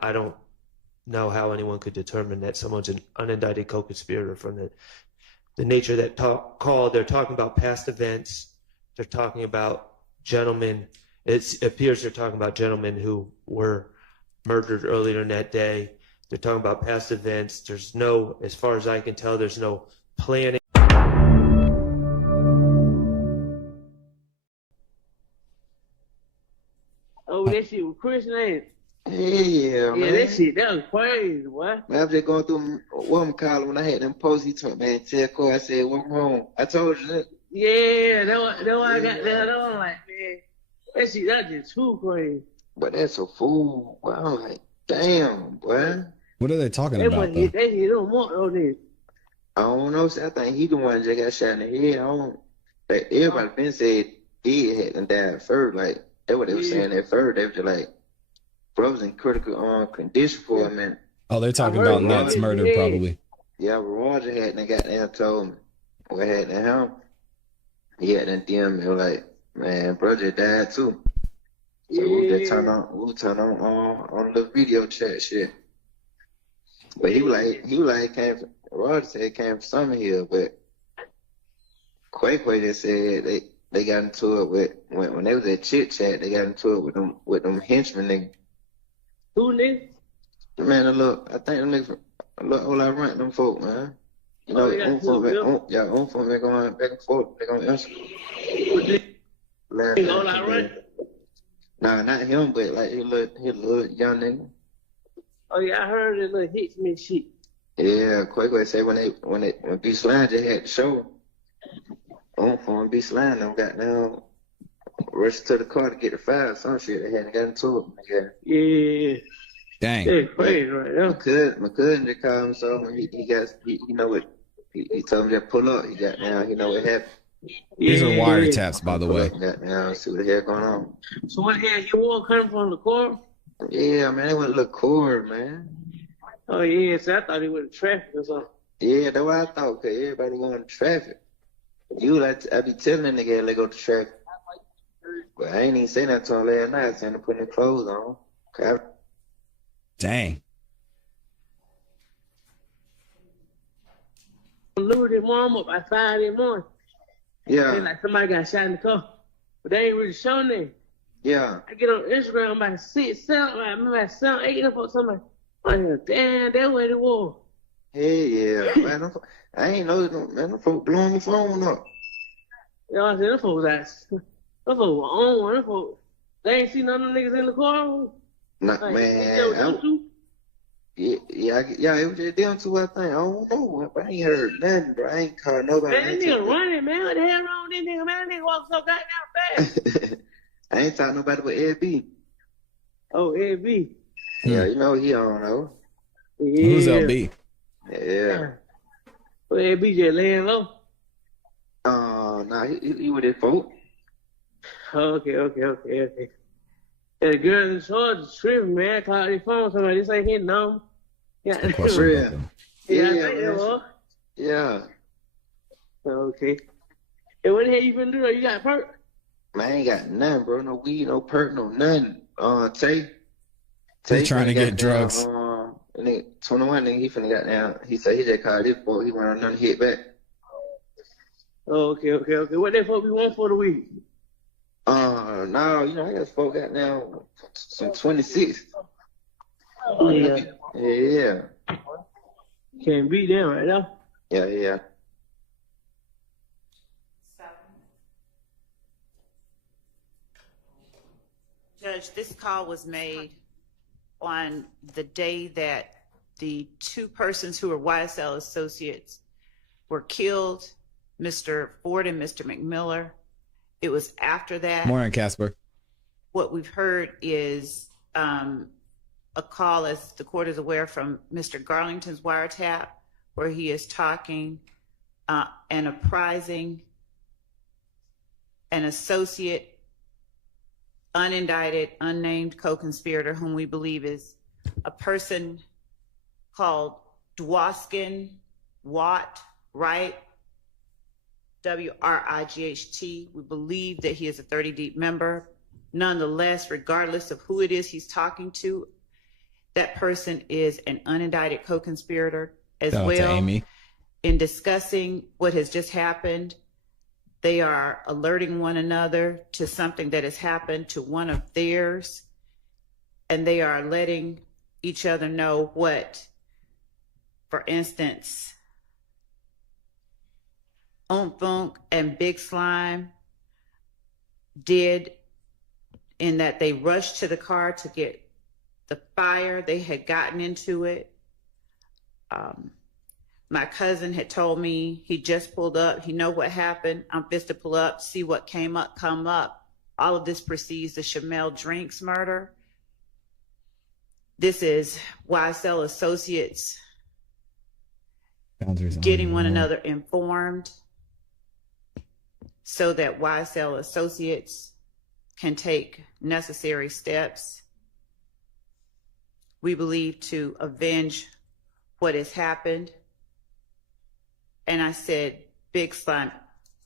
I don't know how anyone could determine that someone's an unindicted co-conspirator from the nature that they're talking about past events. They're talking about gentlemen. It appears they're talking about gentlemen who were murdered earlier in that day. They're talking about past events. There's no, as far as I can tell, there's no planning. Oh, that shit was Chris name. Yeah, man. That was crazy, boy. Man, I was just going through what I'm calling when I had them posts. He told me, man, tell Corey, I said, what's wrong? I told you that. Yeah, that's why I got there. I'm like, man, that's just too crazy. But that's a fool. Boy, I'm like, damn, boy. What are they talking about, though? They don't want all this. I don't know. I think he the one that got shot in the head. I don't. Like, everybody been said he hadn't died first. Like, that's what they were saying at first. They were just like, bro was in critical condition for a minute. Oh, they're talking about Nat's murder, probably. Yeah, but Roger hadn't goddamn told me what happened to him. He had that DM me like, man, brother died too. So we just turn on the video chat shit. But he was like Roger said it came from Summer Hill, but Quay just said they got into it with when they was at Chit Chat, they got into it with them henchmen niggas. Who niggas? Man, I think them niggas all I rent them folk, man. You know, own folk been going back and forth. They gonna answer. All I rent? Nah, not him, but like his little young nigga. Oh yeah, I heard that little hitchman shit. Yeah, Quay say when B Slime just had the show, on for him, B Slime them got down, rushed to the car to get the file, some shit. They hadn't got into it. Yeah. Dang. That's crazy right now. My cousin just called him, so he know what he told me to pull up. He got down, he know what happened. These are wiretaps, by the way. Got down, see what the hell going on. So what the hell you want coming from the car? Yeah, man, they went to look cord, man. Oh yeah, so I thought he went to traffic or something. Yeah, that's what I thought, cause everybody going to traffic. I be telling that nigga they go to traffic. But I ain't even saying that to him last night, saying to put their clothes on. Okay. Dang. Lured his mom up by 5 in the morning. Yeah. Like somebody got shot in the car. But they ain't really showing that. Yeah. I get on Instagram by 6, 7, like 7, 8 of something. I'm like, damn, that's what it was. Hey, yeah. Man, I ain't know, man, them folk blowing my phone up. You know what I'm saying? Them folks were on one. Them folks, they ain't seen none of them niggas in the car. Nah, Like, man. Yeah, it was just them two, I think. I don't know. I ain't heard nothing, bro. I ain't called nobody. Man, this nigga running, man. What the hell wrong with this nigga, man? This nigga walk so goddamn fast. I ain't talking nobody but Ed B. Oh, Ed B. Yeah, you know he don't know. Yeah. Who's LB? Yeah. Well, Ed B just laying low. Nah, he with his folk. Okay. Yeah, the girl in charge is tripping, man. I called his phone, somebody, this ain't his number. Yeah, For real. Yeah. Yeah. Okay. And what the hell you finna do though? You got perk? Man, I ain't got nothing, bro. No weed, no perk, no nothing. He's trying to get drugs. Nigga, 21 nigga, he finna got down. He said he just called his folk. He went on nothing hit back. Oh, okay. What that folk we want for the week? No, you know, I got folk got down some 26. Oh, yeah. Yeah. Can't beat them right now. Yeah. Judge, this call was made on the day that the 2 persons who were YSL associates were killed, Mr. Ford and Mr. McMiller. It was after that. Morning, Casper. What we've heard is a call, as the court is aware, from Mr. Garlington's wiretap, where he is talking and apprising an associate, unindicted, unnamed co-conspirator, whom we believe is a person called Dwoskin Watt, Wright, W-R-I-G-H-T. We believe that he is a 30 Deep member. Nonetheless, regardless of who it is he's talking to, that person is an unindicted co-conspirator as Shout out to well. Amy. In discussing what has just happened, they are alerting one another to something that has happened to one of theirs, and they are letting each other know what, for instance, Funk and Big Slime did, in that they rushed to the car to get the fire. They had gotten into it. My cousin had told me he just pulled up. He know what happened. I'm fist to pull up, see what come up. All of this precedes the Shamel Drinks murder. This is YSL associates getting one another informed so that YSL associates can take necessary steps, we believe, to avenge what has happened. And I said, Big Slime.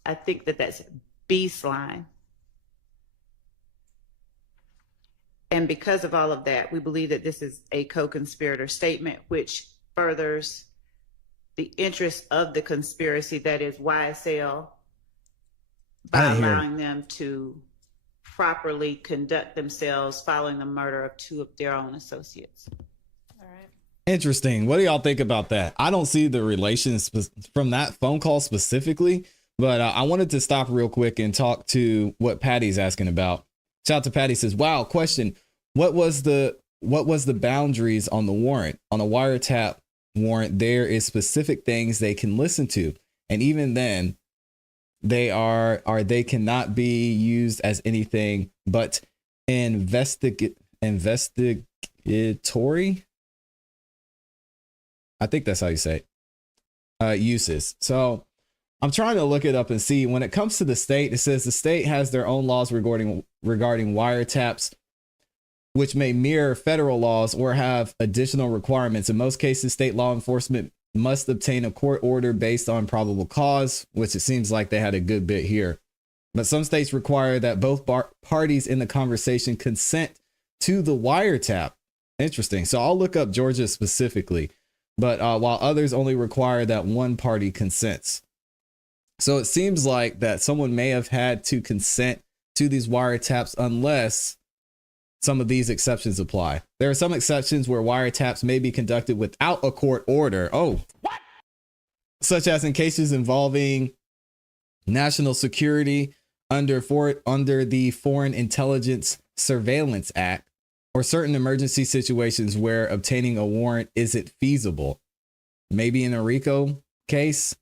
I think that's B Slime. And because of all of that, we believe that this is a co-conspirator statement, which furthers the interest of the conspiracy, that is YSL, by allowing them to properly conduct themselves following the murder of two of their own associates. Interesting. What do y'all think about that? I don't see the relations from that phone call specifically, but I wanted to stop real quick and talk to what Patty's asking about. Shout out to Patty. Says, wow, question. What was the boundaries on the warrant? On a wiretap warrant, there is specific things they can listen to. And even then, they cannot be used as anything but investigatory. I think that's how you say it. Uses. So I'm trying to look it up and see. When it comes to the state, it says the state has their own laws regarding wiretaps, which may mirror federal laws or have additional requirements. In most cases, state law enforcement must obtain a court order based on probable cause, which it seems like they had a good bit here. But some states require that both parties in the conversation consent to the wiretap. Interesting. So I'll look up Georgia specifically. But while others only require that one party consents. So it seems like that someone may have had to consent to these wiretaps unless some of these exceptions apply. There are some exceptions where wiretaps may be conducted without a court order. Oh, what? Such as in cases involving national security under the Foreign Intelligence Surveillance Act, or certain emergency situations where obtaining a warrant isn't feasible. Maybe in a RICO case.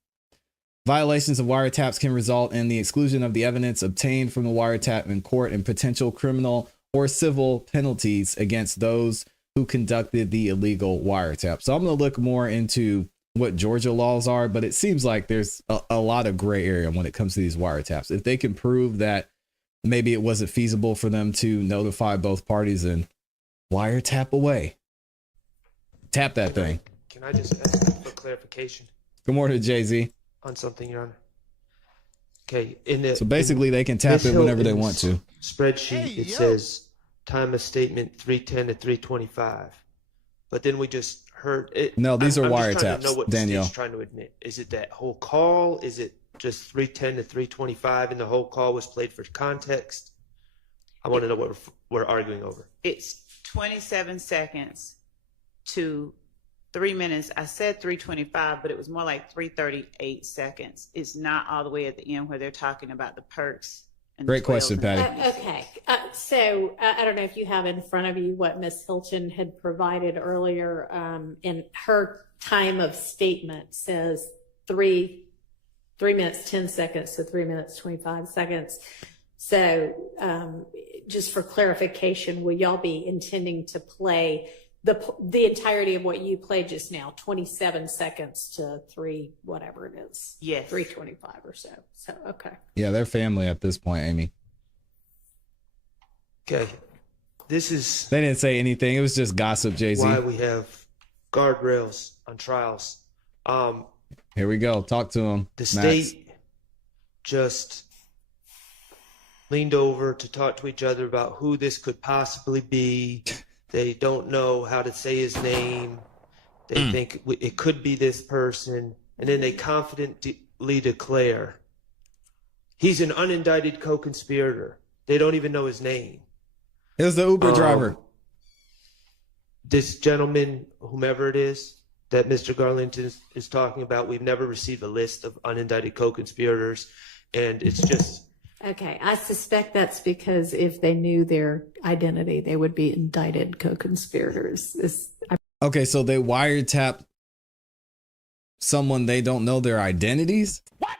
Violations of wiretaps can result in the exclusion of the evidence obtained from the wiretap in court and potential criminal or civil penalties against those who conducted the illegal wiretap. So I'm going to look more into what Georgia laws are, but it seems like there's a lot of gray area when it comes to these wiretaps. If they can prove that maybe it wasn't feasible for them to notify both parties and wiretap away. Tap that thing. Can I just ask for clarification? Good morning, Jay-Z. On something, Your Honor. Okay. So basically, they can tap it whenever they want to. Spreadsheet, it says time of statement 310 to 325. But then we just heard it. No, these are wiretaps, trying to know what Danielle. the state's trying to admit. Is it that whole call? Is it just 310 to 325 and the whole call was played for context? I want to know what we're arguing over. It's 27 seconds to 3 minutes. I said 325, but it was more like 338 seconds. It's not all the way at the end where they're talking about the perks. And Great question, Patty. Okay. So I don't know if you have in front of you what Ms. Hilton had provided earlier. In her time of statement says 3 minutes, 10 seconds to 3 minutes, 25 seconds. So just for clarification, will y'all be intending to play the entirety of what you played just now, 27 seconds to 3, whatever it is? Yes. 325 or so. So, okay. Yeah, they're family at this point, Amy. Okay. This is They didn't say anything. It was just gossip, Jay-Z. why we have guardrails on trials. Here we go. Talk to him. The Max. state just leaned over to talk to each other about who this could possibly be. They don't know how to say his name. They think it could be this person. And then they confidently declare he's an unindicted co-conspirator. They don't even know his name. It was the Uber driver. This gentleman, whomever it is, that Mr. Garlington is talking about, we've never received a list of unindicted co-conspirators. And it's just... Okay, I suspect that's because if they knew their identity, they would be indicted co-conspirators. Okay, so they wiretap someone they don't know their identities? I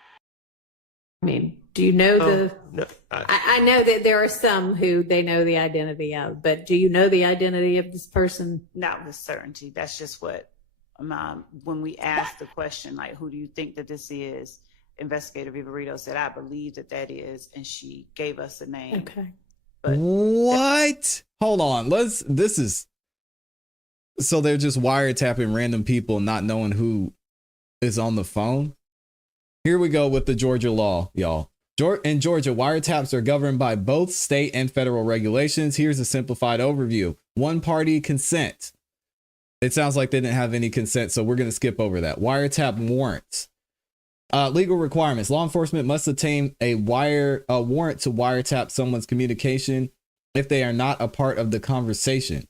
mean, do you know No, I know that there are some who they know the identity of, but do you know the identity of this person? Not with certainty. That's just what, when we asked the question, like, who do you think that this is? Investigator Vivarito said, I believe that is, and she gave us a name. Okay. But what? Hold on. So they're just wiretapping random people, not knowing who is on the phone? Here we go with the Georgia law, y'all. In Georgia, wiretaps are governed by both state and federal regulations. Here's a simplified overview. One-party consent. It sounds like they didn't have any consent, so we're going to skip over that. Wiretap warrants. Legal requirements. Law enforcement must obtain a warrant to wiretap someone's communication if they are not a part of the conversation.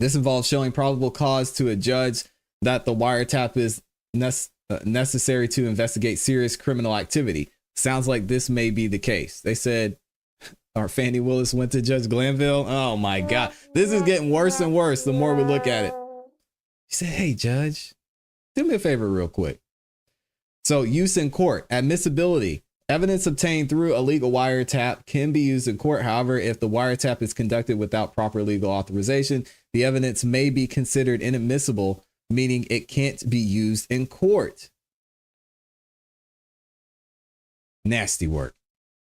This involves showing probable cause to a judge that the wiretap is necessary to investigate serious criminal activity. Sounds like this may be the case. They said our Fannie Willis went to Judge Glanville. Oh my God. This is getting worse and worse the more we look at it. He said, hey, Judge, do me a favor real quick. So use in court, admissibility. Evidence obtained through a legal wiretap can be used in court. However, if the wiretap is conducted without proper legal authorization, the evidence may be considered inadmissible, meaning it can't be used in court. Nasty work.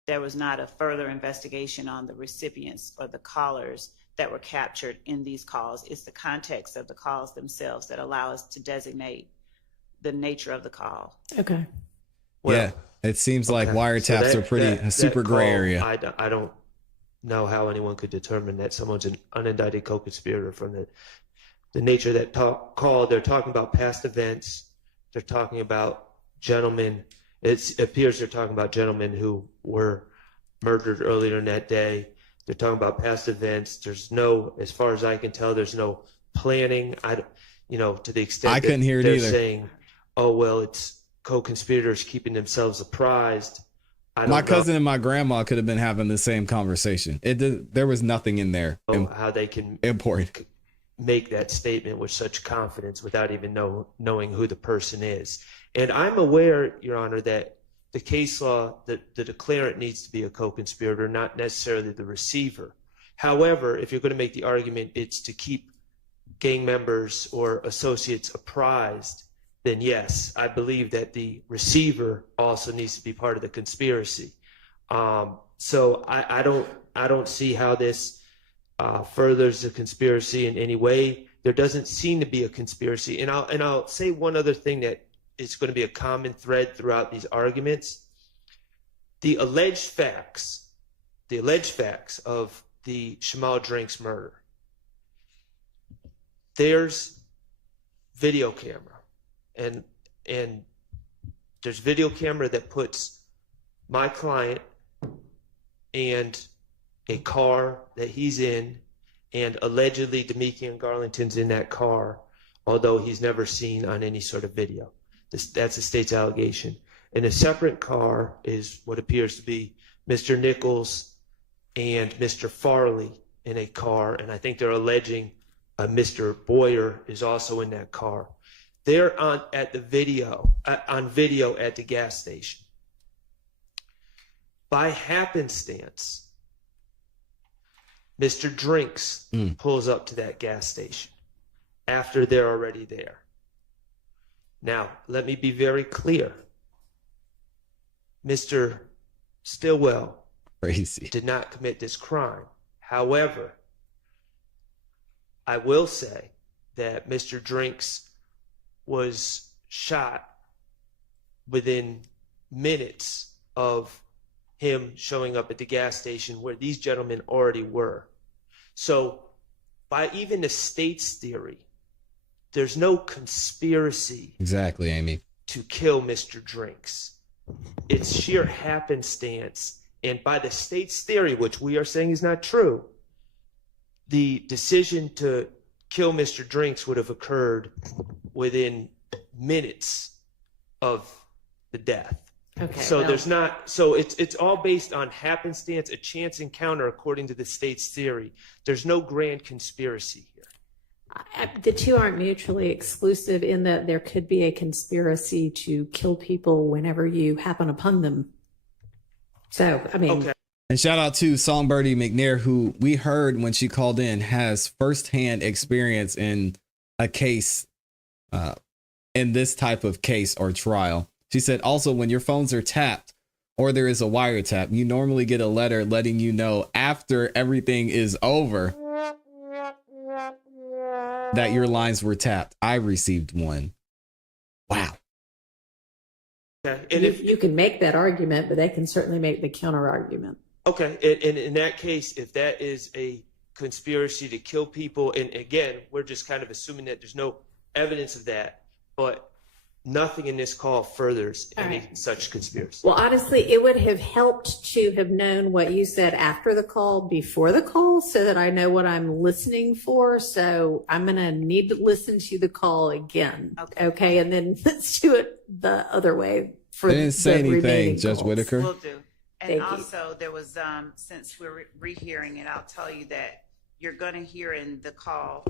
there was not a further investigation on the recipients or the callers that were captured in these calls. It's the context of the calls themselves that allow us to designate the nature of the call. Okay. Well, yeah, it seems like okay. wiretaps So are pretty a super gray call, area. I don't know how anyone could determine that someone's an unindicted co-conspirator from the nature of that call. They're talking about past events. They're talking about gentlemen. It appears they're talking about gentlemen who were murdered earlier in that day. They're talking about past events. There's no, as far as I can tell, there's no planning. To the extent I couldn't hear it they're either. saying, oh, well, it's co-conspirators keeping themselves apprised. My cousin and my grandma could have been having the same conversation. There was nothing in there. How they can important. Make that statement with such confidence without even knowing who the person is. And I'm aware, Your Honor, that the case law, the declarant needs to be a co-conspirator, not necessarily the receiver. However, if you're going to make the argument it's to keep gang members or associates apprised, then yes, I believe that the receiver also needs to be part of the conspiracy. So I don't see how this furthers the conspiracy in any way. There doesn't seem to be a conspiracy. And I'll say one other thing that is going to be a common thread throughout these arguments. The alleged facts of the Shamal Drinks murder. There's video camera, and there's video camera that puts my client and a car that he's in, and allegedly Demikian Garlington's in that car, although he's never seen on any sort of video. That's the state's allegation. In a separate car is what appears to be Mr. Nichols and Mr. Farley in a car, and I think they're alleging Mr. Boyer is also in that car. They're on video at the gas station. By happenstance, Mr. Drinks pulls up to that gas station after they're already there. Now, let me be very clear. Mr. Stillwell did not commit this crime. However, I will say that Mr. Drinks was shot within minutes of him showing up at the gas station where these gentlemen already were. So by even the state's theory, there's no conspiracy Exactly, Amy. to kill Mr. Drinks. It's sheer happenstance. And by the state's theory, which we are saying is not true, the decision to kill Mr. Drinks would have occurred within minutes of the death. Okay. So well, there's not, so it's all based on happenstance, a chance encounter according to the state's theory. There's no grand conspiracy here. the two aren't mutually exclusive in that there could be a conspiracy to kill people whenever you happen upon them. So, I mean, Okay. And shout out to Songbirdie McNair, who we heard when she called in has firsthand experience in a case, in this type of case or trial. She said also when your phones are tapped or there is a wiretap, you normally get a letter letting you know after everything is over that your lines were tapped. I received one. Wow. Okay. And you can make that argument, but they can certainly make the counter argument. okay, and in that case, if that is a conspiracy to kill people, and again, we're just kind of assuming that there's no evidence of that, but nothing in this call furthers All any right. such conspiracy. Well, honestly, it would have helped to have known what you said after the call, before the call, so that I know what I'm listening for. So I'm going to need to listen to the call again. Okay. And then let's do it the other way. For They didn't say the anything, remaining Judge calls. Whitaker. Will do. And Thank you. also, there was, since we're rehearing it, I'll tell you that you're going to hear in the call,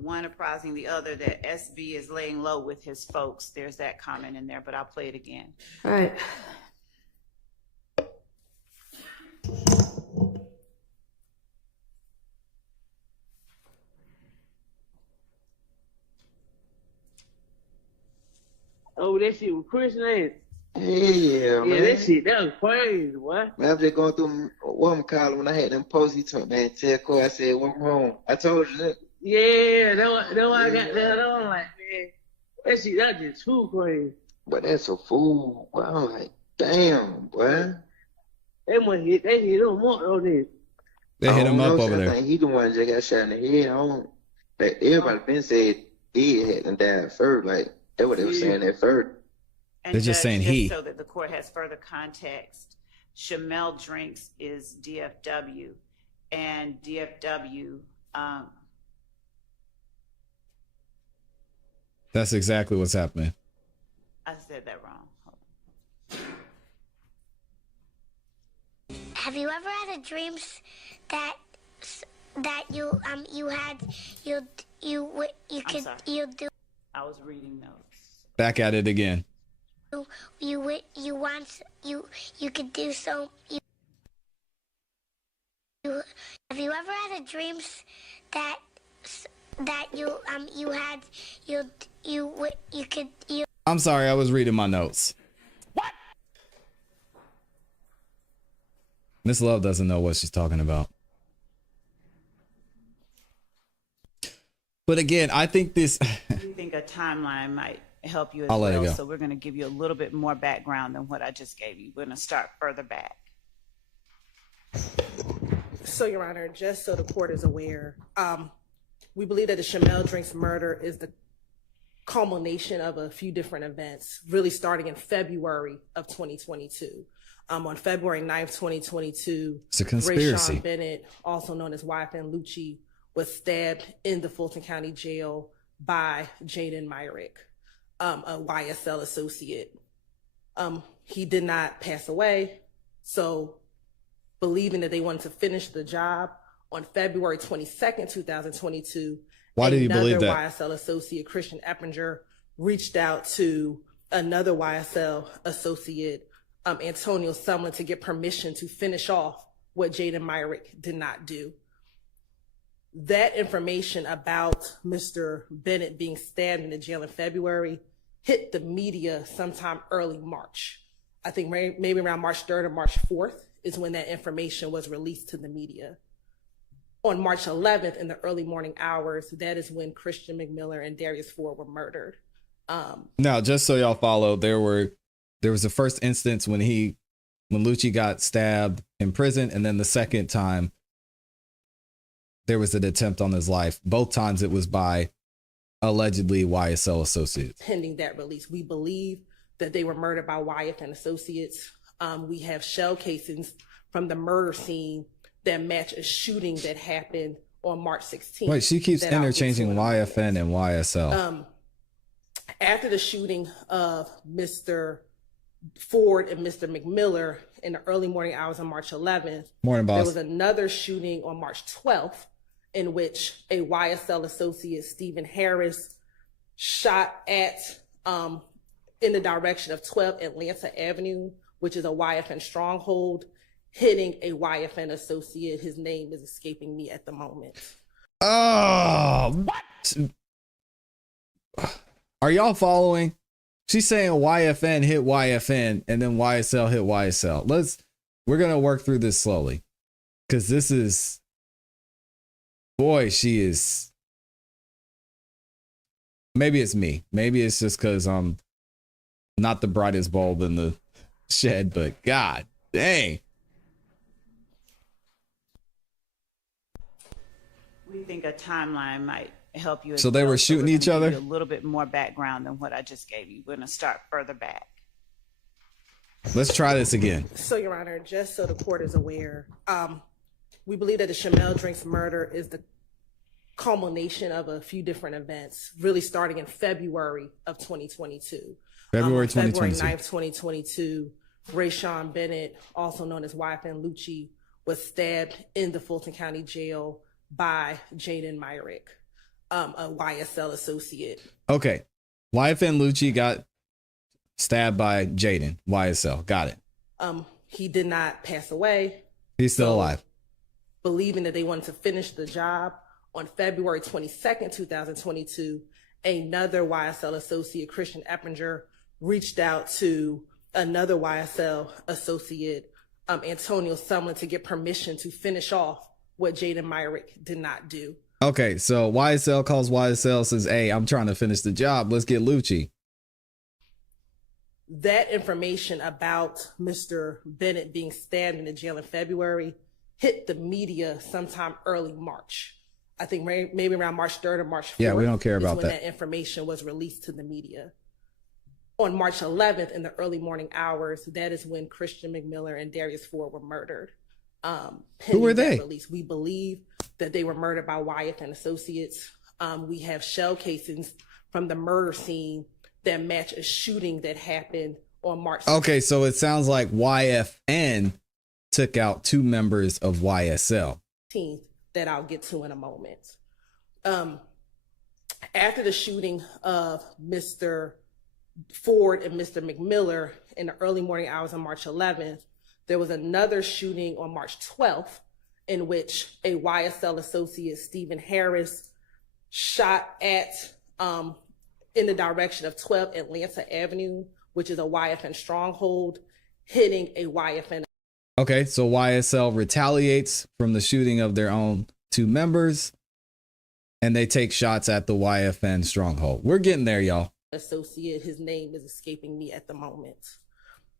one apprising the other that SB is laying low with his folks. There's that comment in there, but I'll play it again. All right. Oh, that shit was Chris name. Yeah, man. Yeah, that shit, that was crazy, boy. Man, I'm just going through what I'm calling when I had them posts. He told me, man, tell Corey, I said, what's wrong? I told you that. Yeah, that's why I got that on. Like, man, that shit, that just too crazy. But that's a fool. Boy, I'm like, damn, boy. They hit him up on this. They hit him up over I there. think he the one that got shot in the head. I don't, like, everybody been said he hadn't died first. Like, that's what they were saying at first. And They're just saying he. so that the court has further context, Shamel Drinks is DFW, and DFW, That's exactly what's happening. I said that wrong. Hold on. Have you ever had a dreams that you could sorry. you do I was reading notes. Back at it again. you could do so have you ever had a dreams that you could I'm sorry, I was reading my notes. What? Miss Love doesn't know what she's talking about. But again, I think this. I think a timeline might help you as I'll let it well. go. So we're going to give you a little bit more background than what I just gave you. We're going to start further back. So, Your Honor, just so the court is aware, we believe that the Shamel Drinks murder is the culmination of a few different events, really starting in February of 2022. On February 9th, 2022, It's a conspiracy. Rayshawn Bennett, also known as YFN Lucci, was stabbed in the Fulton County Jail by Jaden Myrick, a YSL associate. He did not pass away, so believing that they wanted to finish the job, on February 22nd, 2022, Why did he believe another that? YSL associate, Christian Eppinger, reached out to another YSL associate, Antonio Sumlin, to get permission to finish off what Jaden Myrick did not do. That information about Mr. Bennett being stabbed in the jail in February hit the media sometime early March. I think maybe around March 3rd or March 4th is when that information was released to the media. On March 11th, in the early morning hours, that is when Christian McMillan and Darius Ford were murdered. Now, just so y'all follow, there was the first instance when Lucci got stabbed in prison, and then the second time there was an attempt on his life. Both times it was by allegedly YSL associates. Pending that release, we believe that they were murdered by YFN associates. We have shell casings from the murder scene that match a shooting that happened on March 16th. Wait, she keeps interchanging YFN and YSL. After the shooting of Mr. Ford and Mr. McMiller in the early morning hours on March 11th, Morning, boss. there was another shooting on March 12th in which a YSL associate, Stephen Harris, shot at in the direction of 12 Atlanta Avenue, which is a YFN stronghold, hitting a YFN associate. His name is escaping me at the moment. Oh, what? Are y'all following? She's saying YFN hit YFN and then YSL hit YSL. We're going to work through this slowly because this is, boy, she is, maybe it's me. Maybe it's just because I'm not the brightest bulb in the shed, but God dang. We think a timeline might help you. So they were shooting each other? A little bit more background than what I just gave you. We're going to start further back. Let's try this again. So, Your Honor, just so the court is aware, we believe that the Shamel Drinks murder is the culmination of a few different events, really starting in February of 2022. February 2022. February 9th, 2022, Rayshawn Bennett, also known as YFN Lucci, was stabbed in the Fulton County Jail by Jaden Myrick, a YSL associate. Okay. YFN Lucci got stabbed by Jaden, YSL. Got it. He did not pass away. He's still alive. Believing that they wanted to finish the job, on February 22nd, 2022, another YSL associate, Christian Eppinger, reached out to another YSL associate, Antonio Sumlin, to get permission to finish off what Jaden Myrick did not do. Okay, so YSL calls YSL, says, hey, I'm trying to finish the job. Let's get Lucci. That information about Mr. Bennett being stabbed in the jail in February hit the media sometime early March. I think maybe around March 3rd or March 4th. Yeah, we don't care about when that. That information was released to the media. On March 11th, in the early morning hours, that is when Christian McMiller and Darius Ford were murdered. Who were they? Release. We believe that they were murdered by YFN associates. We have shell casings from the murder scene that match a shooting that happened on March 16th. Okay, so it sounds like YFN took out 2 members of YSL. That I'll get to in a moment. After the shooting of Mr. Ford and Mr. McMiller in the early morning hours on March 11th, there was another shooting on March 12th in which a YSL associate, Stephen Harris, shot at in the direction of 12 Atlanta Avenue, which is a YFN stronghold, hitting a YFN. Okay, so YSL retaliates from the shooting of their own 2 members, and they take shots at the YFN stronghold. We're getting there, y'all. Associate, his name is escaping me at the moment.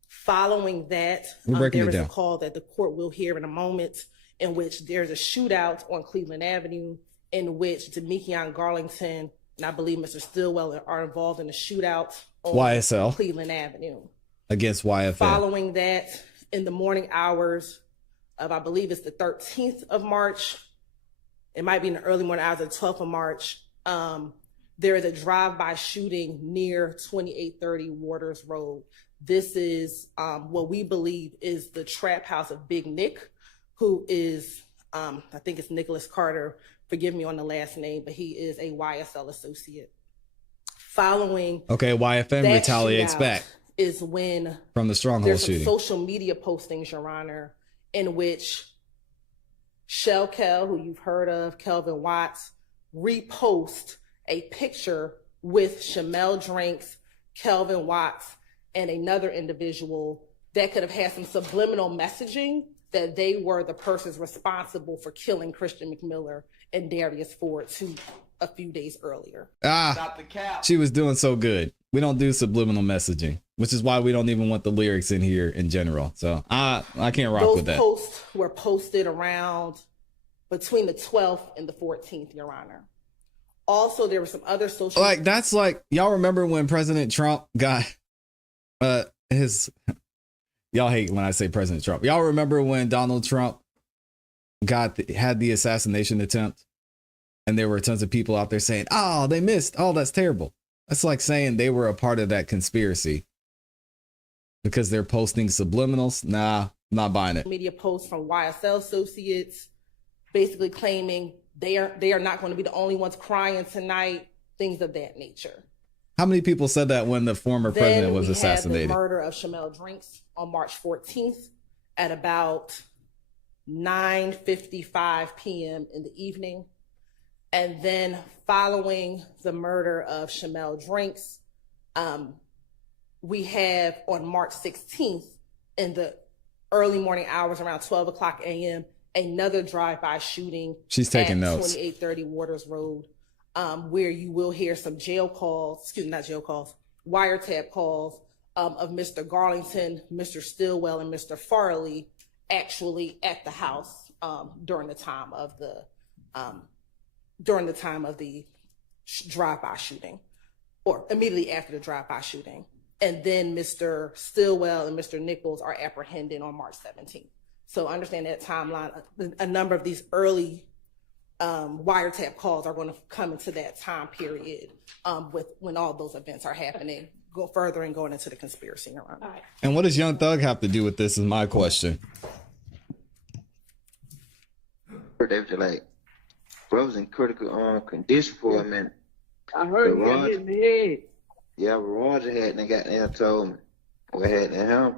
Following that, there is a call that the court will hear in a moment in which there's a shootout on Cleveland Avenue in which Demekion Garlington and I believe Mr. Stillwell are involved in a shootout on YSL Cleveland Avenue. Against YFN. Following that, in the morning hours of, I believe it's the 13th of March, it might be in the early morning hours of the 12th of March, there is a drive-by shooting near 2830 Waters Road. This is what we believe is the trap house of Big Nick, who is, I think it's Nicholas Carter, forgive me on the last name, but he is a YSL associate. Following YFN retaliates back. Is when from the stronghold there's shooting. Some social media postings, Your Honor, in which Shell Kel, who you've heard of, Kelvin Watts, repost a picture with Shamel Drinks, Kelvin Watts, and another individual that could have had some subliminal messaging that they were the persons responsible for killing Christian McMiller and Darius Ford a few days earlier. Stop the cap. She was doing so good. We don't do subliminal messaging, which is why we don't even want the lyrics in here in general. So I can't rock with that. Those posts were posted around between the 12th and the 14th, Your Honor. Also, there were some other social... Like, that's like, y'all remember when President Trump got his... Y'all hate when I say President Trump. Y'all remember when Donald Trump had the assassination attempt? And there were tons of people out there saying, oh, they missed. Oh, that's terrible. That's like saying they were a part of that conspiracy because they're posting subliminals. Nah, I'm not buying it. Media posts from YSL associates basically claiming they are not going to be the only ones crying tonight, things of that nature. How many people said that when the former president was assassinated? The murder of Shamel Drinks on March 14th at about 9:55 p.m. in the evening. And then following the murder of Shamel Drinks, we have on March 16th in the early morning hours around 12 o'clock a.m., another drive-by shooting. She's taking at notes. 2830 Waters Road, where you will hear some wiretap calls of Mr. Garlington, Mr. Stillwell, and Mr. Farley actually at the house during the time of the drive-by shooting, or immediately after the drive-by shooting. And then Mr. Stillwell and Mr. Nichols are apprehended on March 17th. So understand that timeline. A number of these early wiretap calls are going to come into that time period with when all those events are happening, go further and going into the conspiracy. Your Honor. Right. And what does Young Thug have to do with this is my question. They were like, bro was in critical condition for a minute. I heard you got hit in the head. Yeah, but Roger had and got there told me what happened to him.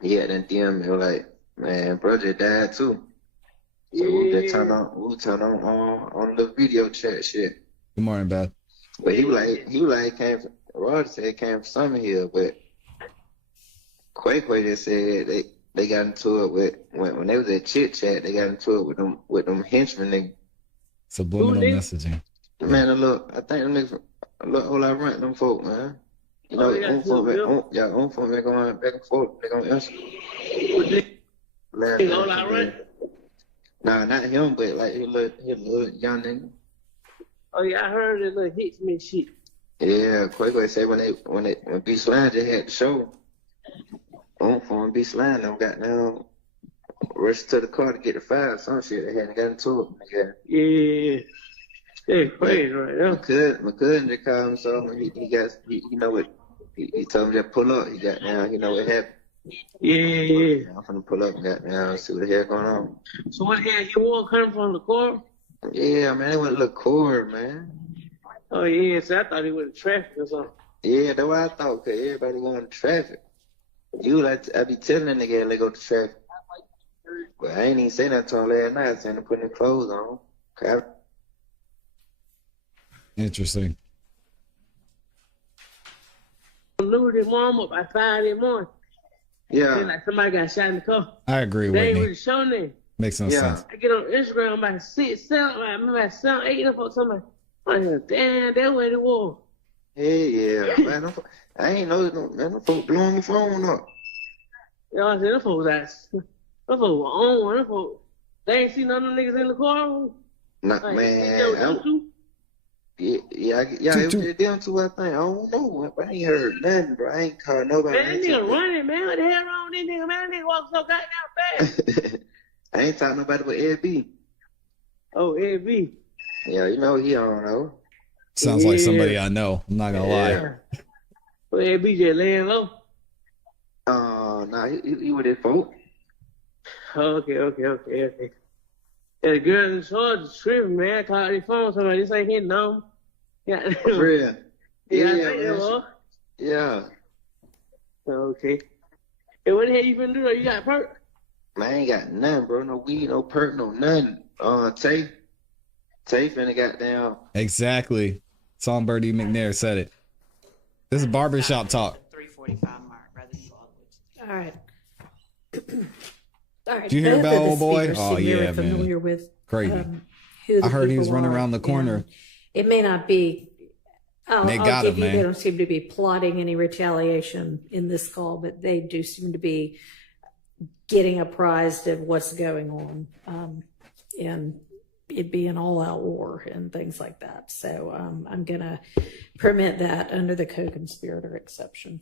He had them DM me like, man, brother died too. So we turn on the video chat shit. Good morning, Beth. But he was like Roger said it came from Summer Hill, but Quay just said they got into it with when they was at Chit Chat, they got into it with them henchmen. They subliminal messaging. Man, look, I think them niggas a whole lot of rent them folk, man. You know, own folk man going back and forth. They gonna answer. All I rent? Nah, not him, but like he little young nigga. Oh yeah, I heard it little hits me shit. Yeah, Quay said when B Slime just had the show, on phone B Slime them got down, rushed to the car to get the file, some shit they hadn't got into it. Yeah. Yeah, crazy right now. My cousin just called him, so he know what he told me to pull up. He got down, he know what happened. Yeah. I'm finna pull up and got down, see what the hell going on. So what the hell you want coming from the car? Yeah, man, they went to look cord, man. Oh yeah, so I thought he went to traffic or something. Yeah, that's what I thought, cause everybody going to traffic. I be telling that nigga they go to traffic. But I ain't even say that to him last night, saying to put their clothes on. Okay. Interesting. I knew their mom up by 5 in the morning. Yeah. Then like somebody got shot in the car. I agree, They ain't Whitney. really showing them. Makes no sense. I get on Instagram by 6, 7, I remember at 7, 8 of them somebody. I'm like, damn, that's what it was. Yeah, man. I ain't know them folks blowing my phone up. You know what I'm saying? Them folks were on one. Them folks, they ain't seen none of them niggas in the car. Nah, Like, man. It was them two, I think. I don't know, but I ain't heard nothing, bro. I ain't called nobody. Man, that nigga running, man. What the hell wrong with this nigga, man? That nigga walk so goddamn fast. I ain't talking nobody but Ed B. Oh, Ed B. Yeah, you know he don't know. Sounds like somebody I know. I'm not gonna lie. Well, Ed B just laying low. Nah, he with his folk. Okay. Yeah, the girl in the short is tripping, man. I called his phone, somebody, this ain't his number. Yeah. For real. Yeah. Yeah. Okay. Hey, what the hell you finna do though? You got perk? Man, I ain't got nothing, bro. No weed, no perk, no nothing. Tay finna got down. Exactly. Songbird E. McNair said it. This is barbershop talk. 3:45 mark rather than All right. All right. Did you hear both about of the old boy? speakers Oh, seem yeah, very man. familiar with Crazy. who the I heard he was people running are, around the corner. and it may not be. They I'll got give him, you, man. they don't seem to be plotting any retaliation in this call, but they do seem to be getting apprised of what's going on. and it'd be an all-out war and things like that. So I'm going to permit that under the co-conspirator exception.